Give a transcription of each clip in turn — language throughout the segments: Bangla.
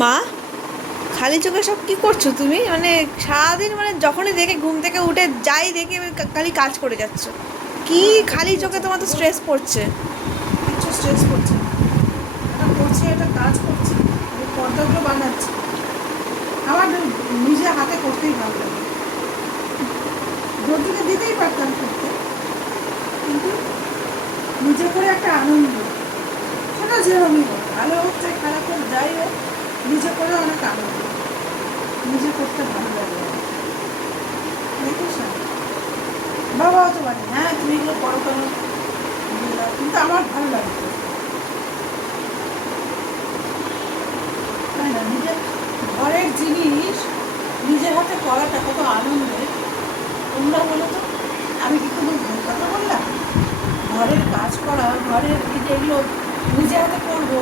মা, খালি চোখে সব কি করছো তুমি? মানে সারাদিন, মানে যখনই দেখে ঘুম থেকে উঠে যাই দেখি খালি কাজ করে যাচ্ছ। কি খালি চোখে? তোমার তো স্ট্রেস পড়ছে। কিচ্ছু স্ট্রেস করছে না। এটা করছি, এটা কাজ করছি, এই পর্দাগুলো বানাচ্ছি। আমার নিজে হাতে করতেই ভালো লাগে। রোদ্দুরে দিতেই পারতাম করতে, কিন্তু নিজে করে একটা আনন্দ, সেটা যেরকমই হোক, ভালো হোক চাই খারাপ হোক, যাই হোক, নিজে করে অনেক আনন্দ, নিজে করতে ভালো লাগে। দেখিস না, বাবা হতে পারে হ্যাঁ তুমি এগুলো করো কেন, কিন্তু আমার ভালো লাগে। তাই না? নিজের ঘরের জিনিস নিজের হাতে করাটা কত আনন্দের, তোমরা বলো তো। আমি কি কোনো ভুল কথা বললাম? ঘরের কাজ করা, ঘরের এই যেগুলো নিজে হাতে করবো,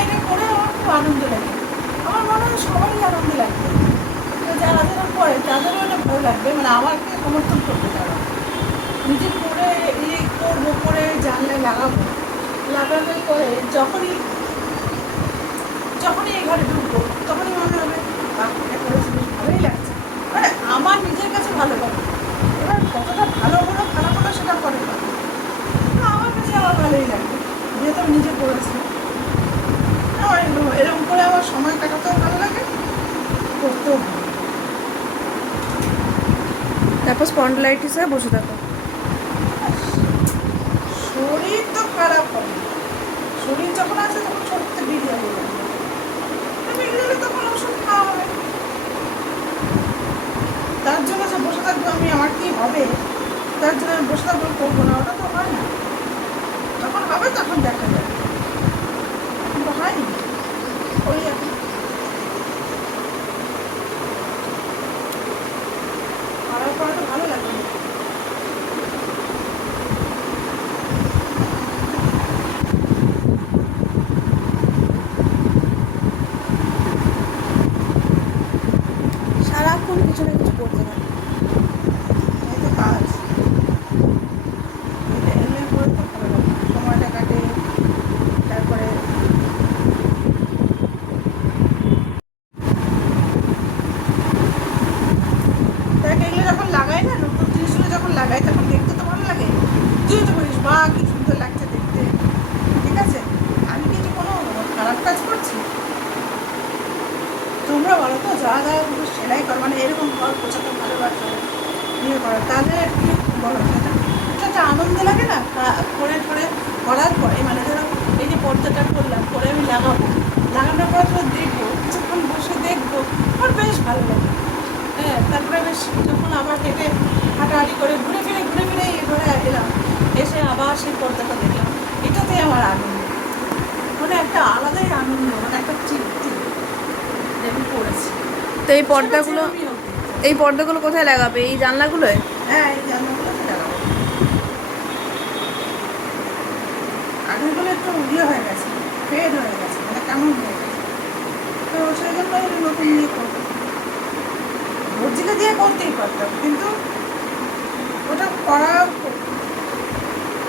এটা করে আমার খুব আনন্দ লাগে। আমার মনে হয় সবারই আনন্দ লাগবে, তো যারা যারা করে তাদেরও এটা ভালো লাগবে, মানে আমাকে সমর্থন করবে তারা। নিজে করে এই করবো, করে জানলে লাগাবো, লাগানোর পরে যখনই যখনই এই ঘরে ঢুকবো তখনই মনে হবে এটা করেছি, বেশ ভালোই লাগছে, মানে আমার নিজের কাছে ভালো লাগে। এবার কতটা ভালো হলো খারাপ হলো সেটা পরে পাবো, আমার কাছে আমার ভালোই লাগবে, যেহেতু আমি নিজে করেছি। আমার এরকম করে আমার সময় কাটাতেও ভালো লাগে, করতেও ভালো লাগে। তারপর স্পন্ডলাইটিস হয়ে বসে থাকো। আর শরীর তো খারাপ হবে, শরীর যখন আছে তখন সত্যি বেরিয়ে যাবে, বেরিয়ে গেলে তখন ওষুধ খাওয়া হবে। তার জন্য যে বসে থাকবো আমি, আমার কি হবে তার জন্য আমি বসে থাকবো, করবো না, ওটা তো হয় না। যখন হবে তখন দেখা যাবে, কিন্তু হয়নি ওই এখন। করার পরে তো ভালো লাগে। সারাক্ষণ কিছু না কিছু করতে থাকে। এই তো কাজ, এটা এলে পরে তো ভালো লাগে, সময়টা কাটে। তারপরে দেখ এগুলো যখন লাগাই না, নতুন জিনিসগুলো যখন লাগাই তখন দেখতে তো ভালো লাগে। তুই তো বলিস বা কি সুন্দর লাগছে দেখতে, ঠিক আছে, আমি কিন্তু কোনো খারাপ কাজ করছি? তোমরা বলো তো, যারা যারা পুরো সেলাই করো, মানে এরকম ঘর পোছাতে ভালোবাসো, ইয়ে করো, তাদের কি বলো, সেটা এটা একটা আনন্দ লাগে না? করে করে করার পরে, মানে ধরো এই যে পর্দাটা করলাম, করে আমি লাগাবো, লাগানোর পরে তো দেখবো, কিছুক্ষণ বসে দেখবো, আমার বেশ ভালো লাগে। হ্যাঁ, তারপরে বেশ যখন আবার হেঁটে হাঁটাহাঁটি করে ঘুরে ফিরে এই ঘরে এলাম, এসে আবার সেই পর্দাটা দেখলাম, এটাতেই আমার আনন্দ, মানে একটা আলাদাই আনন্দ, মানে একটা তৃপ্তি যে আমি করেছি। তো এই সেটা পর্দাগুলো, যেরকমই হোক দেখতে। এই পর্দাগুলো কোথায় লাগাবে? এই জানলাগুলোয়? হ্যাঁ, এই জানলাগুলোতে লাগাবো। আগেরগুলো একটু ইয়ে হয়ে গেছে, ফেড হয়ে গেছে, মানে কেমন হয়ে গেছে, তো সেই জন্য নতুন নিয়ে করবো। দর্জিকে দিয়ে করতেই পারতাম, কিন্তু ওটা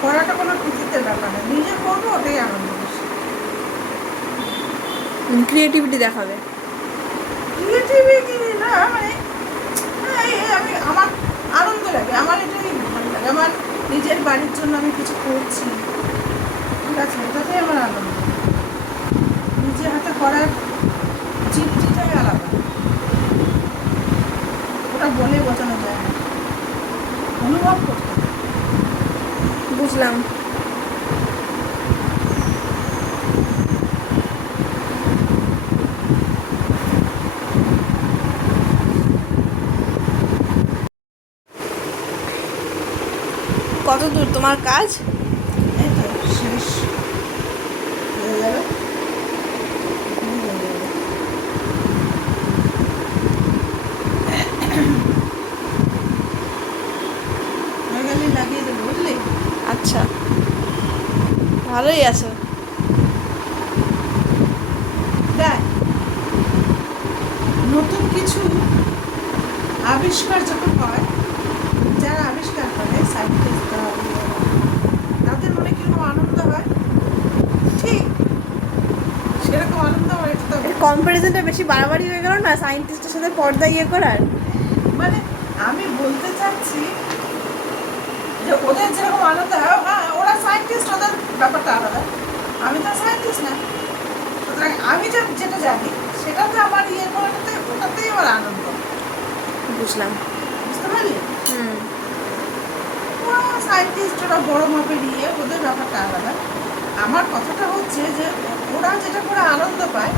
করাটা কোনো কৃতিত্বের ব্যাপার না, নিজে করবো, ওটাই আনন্দ বেশি। ক্রিয়েটিভিটি দেখাবে। ক্রিয়েটিভিটি না, মানে আমি আমার আনন্দ লাগে, আমার এটাই ভালো লাগে, আমার নিজের বাড়ির জন্য আমি কিছু করছি, ঠিক আছে, এটাতেই আমার আনন্দ। নিজে হাতে করার তৃপ্তিটাই আলাদা, ওটা বলে বোঝানো যায় না, অনুভব করতে হয়। বুঝলাম। কত দূর তোমার কাজ? এই তো শেষ হয়ে যাবে, হয়ে যাবে। হয়ে গেলে লাগিয়ে দেবো, বুঝলি? আচ্ছা, ভালোই আছো। দেখ, নতুন কিছু আবিষ্কার যখন হয়, যারা আবিষ্কার করে সায়েন্টিস্ট, তাদের মনে কিরকম আনন্দ হয়, ঠিক সেরকম আনন্দ আমার একটু কম্পারিজনটা বেশি বাড়াবাড়ি হয়ে গেল না সায়েন্টিস্টের সাথে পর্দা ইয়ে করার। মানে আমি বলতে চাচ্ছি যে ওদের যেরকম আলাদা, হ্যাঁ ওরা সায়েন্টিস্ট, ওদের ব্যাপারটা আলাদা। আমি তো সায়েন্টিস্ট না, সুতরাং আমি যেটা জানি সেটাতে আমার ইয়ে করাটাতে ওটাতেই আমার আনন্দ। বুঝলাম। বুঝতে পারলি? হুম। ওরা সায়েন্টিস্ট, ওরা বড় মাপের ইয়ে, ওদের ব্যাপারটা আলাদা। আমার কথাটা হচ্ছে যে ওরা যেটা করে আনন্দ পায়,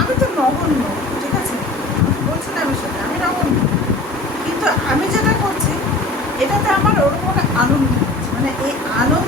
আমি তো নগণ্য, ঠিক আছে, আমি বলছি না আমি সেটা, আমি নগণ্য, কিন্তু আমি যেটা করছি এটাতে আমার ওরকম একটা আনন্দ হচ্ছে। মানে এই আনন্দ